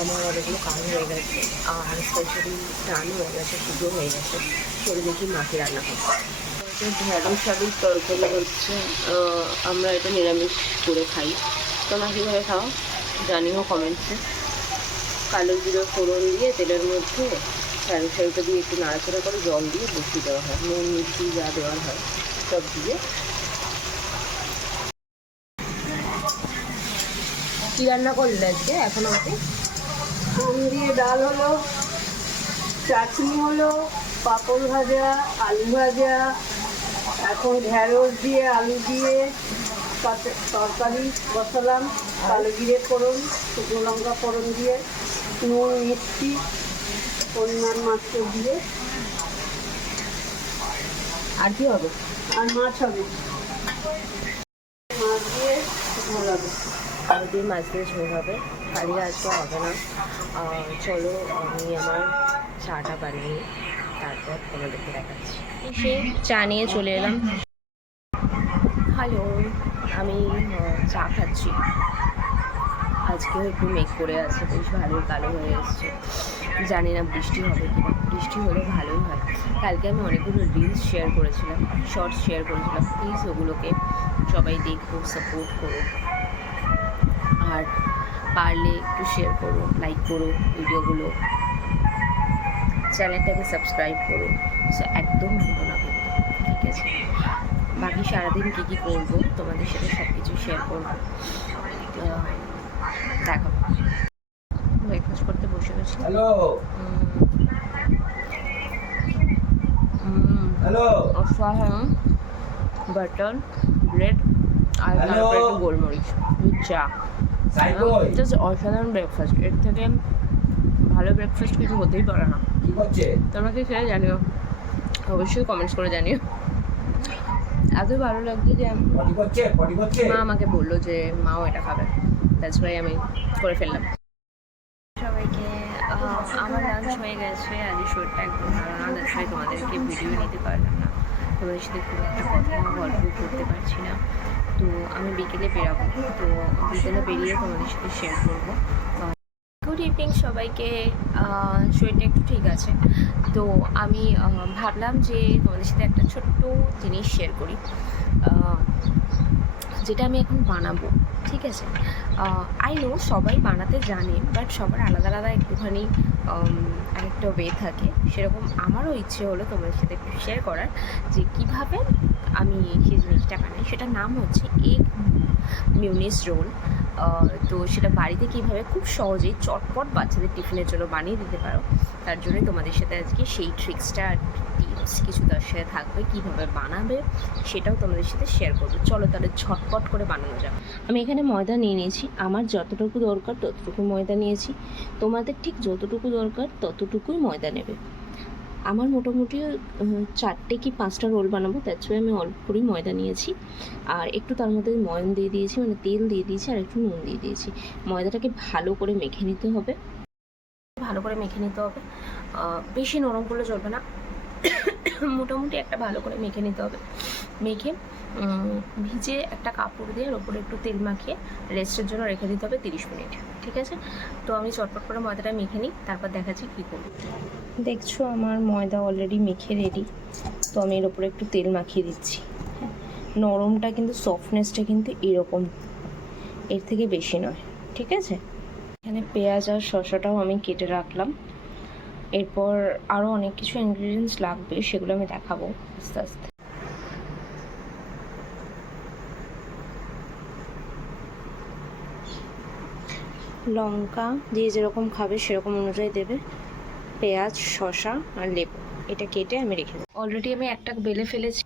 আমার অনেকগুলো কাজ হয়ে গেছে, আর স্পেশালি ডান হয়ে গেছে, পুজো হয়ে গেছে। চলে দেখি মাকে রান্না করতে। ঢ্যাঁড়স আলুর তরকারি হচ্ছে। আমরা এটা নিরামিষ করে খাই, তোমরা কীভাবে খাও জানিও কমেন্টসে। কালো জিরে ফোড়ন দিয়ে তেলের মধ্যে ঢ্যাঁড়স আলুটা দিয়ে একটু নাড়াচাড়া করে জল দিয়ে বসিয়ে দেওয়া হয়, নুন মিষ্টি যা দেওয়ার হয় সব দিয়ে। কী রান্না করলে আজকে এখন আমাকে? সোম দিয়ে ডাল হলো, চাটনি হলো, পাঁপড় ভাজা, আলু ভাজা, এখন ঢ্যাঁড়স দিয়ে আলু দিয়ে তরকারি বসালাম। কালো জিরে ফোড়ন, শুকনো লঙ্কা ফোড়ন দিয়ে, নুন মিষ্টি পরিমাণ মাত্র দিয়ে। আর কি হবে? আর মাছ হবে, মাছ দিয়ে ভালো হবে। আলু দিয়ে মাছ দিয়ে ঝোল হবে, কালি আজকে হবে না। চলো আমি আমার চাটা বানিয়ে তারপর তোমাদেরকে দেখাচ্ছি। সে চা নিয়ে চলে এলাম। হ্যালো, আমি চা খাচ্ছি। আজকেও একটু মেঘ করে আছে, বেশ ভালোই কালো হয়ে এসছে। জানি না বৃষ্টি হবে কি না, বৃষ্টি হলে ভালোই হয়। কালকে আমি অনেকগুলো রিলস শেয়ার করেছিলাম, শর্টস শেয়ার করেছিলাম, প্লিজ ওগুলোকে সবাই দেখো, সাপোর্ট করো। আর পারলে একটু শেয়ার করো, লাইক করো ভিডিওগুলো, চ্যানেলটাকে সাবস্ক্রাইব করো। সো একদম ভুলো না কিন্তু, ঠিক আছে? বাকি সারাদিন কী কী করবো তোমাদের সাথে সব কিছু শেয়ার করবো। দেখো, ব্রেকফাস্ট করতে বসে গেছি। হ্যালো হ্যালো, অসাধারণ বাটার ব্রেড আর তারপরে একটু গোলমরিচ চা, জাস্ট অসাধারণ ব্রেকফাস্ট। এর থেকে ভালো ব্রেকফাস্ট কিছু হতেই পারে না। তোমরা কি খেয়ে জানিও, অবশ্যই কমেন্টস করে জানিও। এত ভালো লাগছে যে মা আমাকে বললো যে মাও এটা খাবে, দ্যাটস ওয়াই আমি করে ফেললাম। সবাইকে আমার লাঞ্চ হয়ে গেছে। আজ শরীরটা একদম ভালো না, দ্যাটস ওয়াই তোমাদেরকে ভিডিও নিতে পারলাম না, তোমাদের সাথে খুব একটা কথা গল্প করতে পারছি না। তো আমি বিকেলে বেরাবো, তো বিকেলে বেরিয়ে তোমাদের সাথে শেয়ার করবো। গুড ইভিনিং সবাইকে। শরীরটা একটু ঠিক আছে, তো আমি ভাবলাম যে তোমাদের সাথে একটা ছোট্ট জিনিস শেয়ার করি, যেটা আমি এখন বানাবো। ঠিক আছে, আই নো সবাই বানাতে জানে, বাট সবার আলাদা আলাদা একটুখানি আরেকটা ওয়ে থাকে। সেরকম আমারও ইচ্ছে হলো তোমাদের সাথে একটু শেয়ার করার যে কীভাবে আমি সেই জিনিসটা বানাই। সেটার নাম হচ্ছে এগ মিউনিস রোল। তো সেটা বাড়িতে কীভাবে খুব সহজেই চটপট বাচ্চাদের টিফিনের জন্য বানিয়ে দিতে পারো, তার জন্যই তোমাদের সাথে আজকে সেই ট্রিক্সটা টিপস কিছু তার সাথে থাকবে, কীভাবে বানাবে সেটাও তোমাদের সাথে শেয়ার করবো। চলো তাহলে ঝটপট করে বানানো যাক। আমি এখানে ময়দা নিয়ে নিয়েছি, আমার যতটুকু দরকার ততটুকু ময়দা নিয়েছি। তোমাদের ঠিক যতটুকু দরকার ততটুকুই ময়দা নেবে। আমার মোটামুটি 4টে কি 5টা রোল বানাবো, দ্যাটস ওয়াই আমি অল্প করেই ময়দা নিয়েছি। আর একটু তার মধ্যে ময়ন দিয়ে দিয়েছি, মানে তেল দিয়ে দিয়েছি, আর একটু নুন দিয়ে দিয়েছি। ময়দাটাকে ভালো করে মেখে নিতে হবে, ভালো করে মেখে নিতে হবে। বেশি নরম করলে চলবে না, মোটামুটি একটা ভালো করে মেখে নিতে হবে। মেখে ভিজে একটা কাপড় দিয়ে ওর ওপরে একটু তেল মাখিয়ে রেস্টের জন্য রেখে দিতে হবে 30 মিনিট। ঠিক আছে, তো আমি চটপট করে ময়দাটা মেখে নিই, তারপর দেখাচ্ছি কী করব। দেখছো আমার ময়দা অলরেডি মেখে রেডি, তো আমি এর ওপরে একটু তেল মাখিয়ে দিচ্ছি। নরমটা কিন্তু, সফটনেসটা কিন্তু এরকম, এর থেকে বেশি নয়। ঠিক আছে, এখানে পেঁয়াজ আর শসাটাও আমি কেটে রাখলাম। এরপর আরও অনেক কিছু ইনগ্রিডিয়েন্টস লাগবে, সেগুলো আমি দেখাবো আস্তে আস্তে। লঙ্কা দিয়ে যেরকম খাবে সেরকম অনুযায়ী দেবে, পেঁয়াজ, শসা আর লেবু এটা কেটে আমি রেখে দেবো। অলরেডি আমি একটা বেলে ফেলেছি,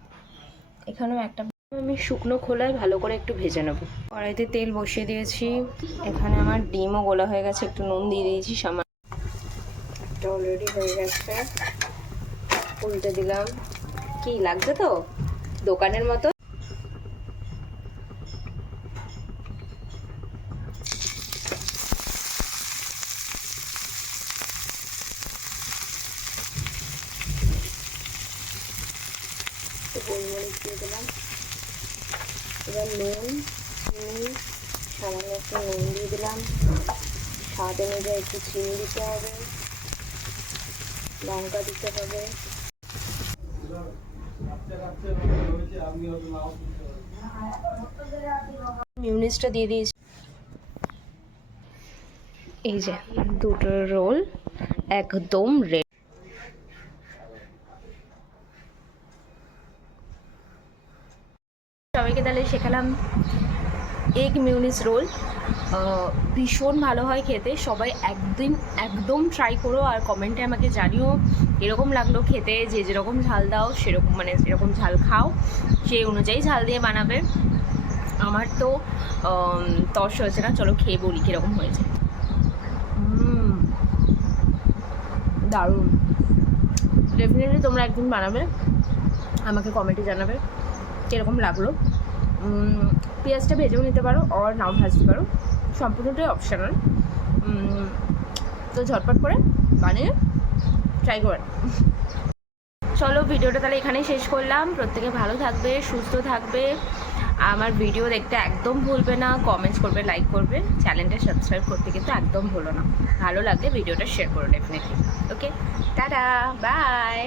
এখানেও একটা আমি শুকনো খোলায় ভালো করে একটু ভেজে নেব। কড়াইতে তেল বসিয়ে দিয়েছি, এখানে আমার ডিমও গোলা হয়ে গেছে, একটু নুন দিয়ে দিয়েছি সামান্য। একটা অলরেডি হয়ে গেছে, উল্টে দিলাম। কি লাগছে তো দোকানের মতো। গোলমরিচ দিয়ে দিলাম, এবার নুন, চিনি, সামান্য একটু নুন দিয়ে দিলাম, স্বাদ অনুযায়ী একটু চিনি দিতে হবে, লঙ্কা দিতে হবে। মিউনিসটা দিয়ে দিয়েছি। এই যে দুটো রোল একদম রেডি। সবাইকে তাহলে শেখালাম এগ মিউনিস রোল। ভীষণ ভালো হয় খেতে, সবাই একদিন একদম ট্রাই করো আর কমেন্টে আমাকে জানিও এরকম লাগলো খেতে। যে যেরকম ঝাল দাও সেরকম, মানে যেরকম ঝাল খাও সেই অনুযায়ী ঝাল দিয়ে বানাবে। আমার তো তর্স হয়েছে না, চলো খেয়ে বলি কীরকম হয়েছে। দারুণ। ডেফিনেটলি তোমরা একদিন বানাবে, আমাকে কমেন্টে জানাবে কীরকম লাগলো। পেঁয়াজটা ভেজেও নিতে পারো আর নাও ভাজতে পারো, সম্পূর্ণটাই অপশনাল। তো ঝটপট করে বানিয়ে ট্রাই করে। চলো ভিডিওটা তাহলে এখানেই শেষ করলাম। প্রত্যেকে ভালো থাকবে, সুস্থ থাকবে, আমার ভিডিও দেখতে একদম ভুলবে না, কমেন্টস করবে, লাইক করবে, চ্যানেলটা সাবস্ক্রাইব করতে কিন্তু একদম ভুলো না। ভালো লাগলে ভিডিওটা শেয়ার করো ডেফিনেটলি। Okay, tata, by.